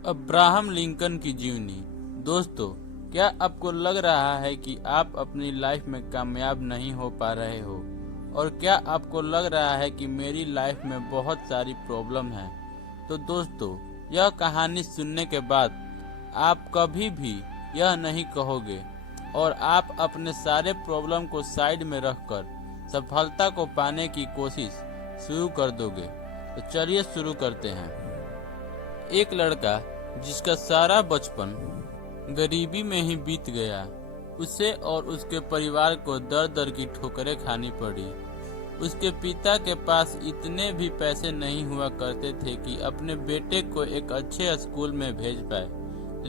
Abraham Lincoln की जीवनी। दोस्तों, क्या आपको लग रहा है कि आप अपनी लाइफ में कामयाब नहीं हो पा रहे हो? और क्या आपको लग रहा है कि मेरी लाइफ में बहुत सारी प्रॉब्लम है? तो दोस्तों, यह कहानी सुनने के बाद आप कभी भी यह नहीं कहोगे और आप अपने सारे प्रॉब्लम को साइड में रखकर सफलता को पाने की कोशिश शुरू कर दोगे। तो चलिए शुरू करते हैं। एक लड़का जिसका सारा बचपन गरीबी में ही बीत गया, उसे और उसके परिवार को दर दर की ठोकरें खानी पड़ी। उसके पिता के पास इतने भी पैसे नहीं हुआ करते थे कि अपने बेटे को एक अच्छे स्कूल में भेज पाए,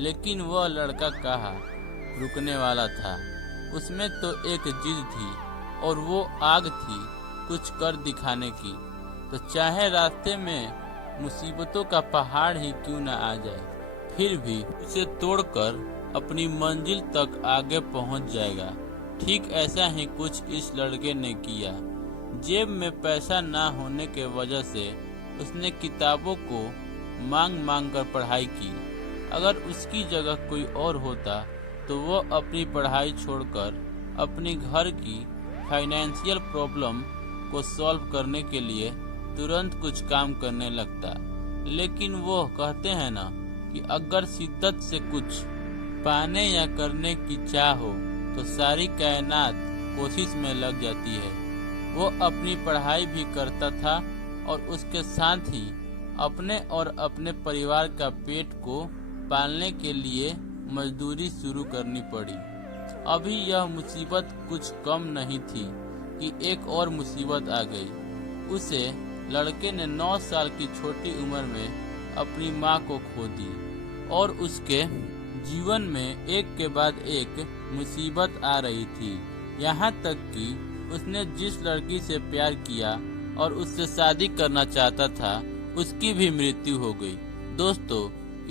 लेकिन वह लड़का कहाँ रुकने वाला था। उसमें तो एक जिद थी और वो आग थी कुछ कर दिखाने की। तो चाहे रास्ते में मुसीबतों का पहाड़ ही क्यों न आ जाए, फिर भी उसे तोड़कर अपनी मंजिल तक आगे पहुंच जाएगा। ठीक ऐसा ही कुछ इस लड़के ने किया। जेब में पैसा ना होने के वजह से उसने किताबों को मांग मांग कर पढ़ाई की। अगर उसकी जगह कोई और होता तो वो अपनी पढ़ाई छोड़कर अपनी घर की फाइनेंशियल प्रॉब्लम को सॉल्व करने के लिए तुरंत कुछ काम करने लगता। लेकिन वो कहते हैं ना कि अगर शिद्दत से कुछ पाने या करने की चाह हो तो सारी कायनात कोशिश में लग जाती है। वो अपनी पढ़ाई भी करता था और उसके साथ ही अपने और अपने परिवार का पेट को पालने के लिए मजदूरी शुरू करनी पड़ी। अभी यह मुसीबत कुछ कम नहीं थी कि एक और मुसीबत आ गई। उसे लड़के ने 9 साल की छोटी उम्र में अपनी माँ को खो दी और उसके जीवन में एक के बाद एक मुसीबत आ रही थी। यहाँ तक कि उसने जिस लड़की से प्यार किया और उससे शादी करना चाहता था, उसकी भी मृत्यु हो गई। दोस्तों,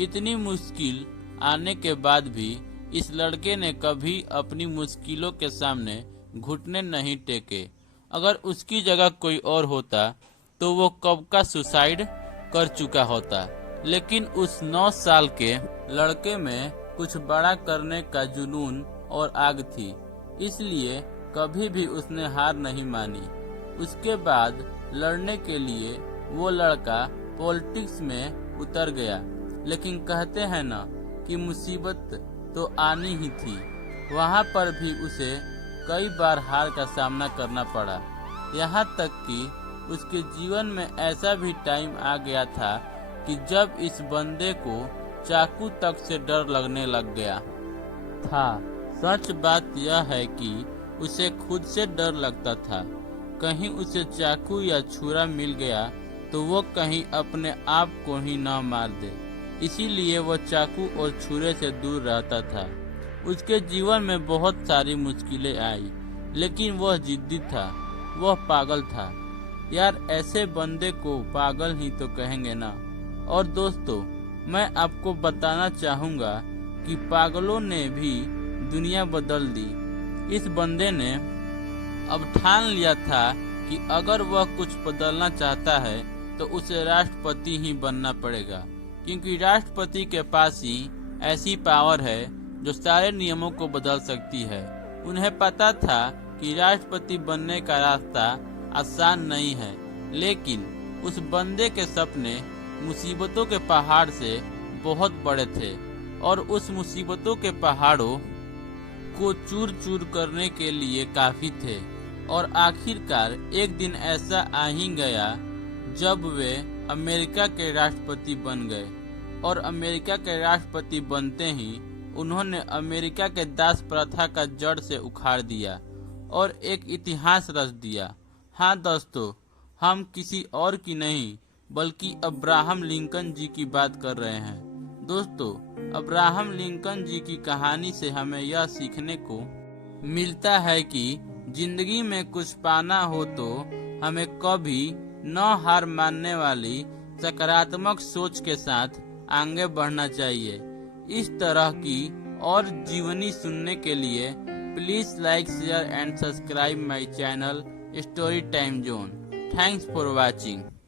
इतनी मुश्किल आने के बाद भी इस लड़के ने कभी अपनी मुश्किलों के सामने घुटने नहीं टेके। अगर उसकी जगह कोई और होता तो वो कब का सुसाइड कर चुका होता। लेकिन उस 9 साल के लड़के में कुछ बड़ा करने का जुनून और आग थी, इसलिए कभी भी उसने हार नहीं मानी। उसके बाद लड़ने के लिए वो लड़का पॉलिटिक्स में उतर गया। लेकिन कहते हैं ना कि मुसीबत तो आनी ही थी। वहाँ पर भी उसे कई बार हार का सामना करना पड़ा। यहाँ तक कि उसके जीवन में ऐसा भी टाइम आ गया था कि जब इस बंदे को चाकू तक से डर लगने लग गया था। सच बात यह है कि उसे खुद से डर लगता था। कहीं उसे चाकू या छुरा मिल गया तो वो कहीं अपने आप को ही न मार दे, इसीलिए वह चाकू और छुरे से दूर रहता था। उसके जीवन में बहुत सारी मुश्किलें आई, लेकिन वह जिद्दी था, वह पागल था। यार, ऐसे बंदे को पागल ही तो कहेंगे ना। और दोस्तों, मैं आपको बताना चाहूँगा कि पागलों ने भी दुनिया बदल दी। इस बंदे ने अब ठान लिया था कि अगर वह कुछ बदलना चाहता है तो उसे राष्ट्रपति ही बनना पड़ेगा, क्योंकि राष्ट्रपति के पास ही ऐसी पावर है जो सारे नियमों को बदल सकती है। उन्हें पता था कि राष्ट्रपति बनने का रास्ता आसान नहीं है, लेकिन उस बंदे के सपने मुसीबतों के पहाड़ से बहुत बड़े थे और उस मुसीबतों के पहाड़ों को चूर चूर करने के लिए काफी थे। और आखिरकार एक दिन ऐसा आ ही गया जब वे अमेरिका के राष्ट्रपति बन गए। और अमेरिका के राष्ट्रपति बनते ही उन्होंने अमेरिका के दास प्रथा का जड़ से उखाड़ दिया और एक इतिहास रच दिया। हाँ दोस्तों, हम किसी और की नहीं बल्कि अब्राहम लिंकन जी की बात कर रहे हैं। दोस्तों, अब्राहम लिंकन जी की कहानी से हमें यह सीखने को मिलता है कि जिंदगी में कुछ पाना हो तो हमें कभी न हार मानने वाली सकारात्मक सोच के साथ आगे बढ़ना चाहिए। इस तरह की और जीवनी सुनने के लिए please like, share and subscribe my channel story time zone. Thanks for watching.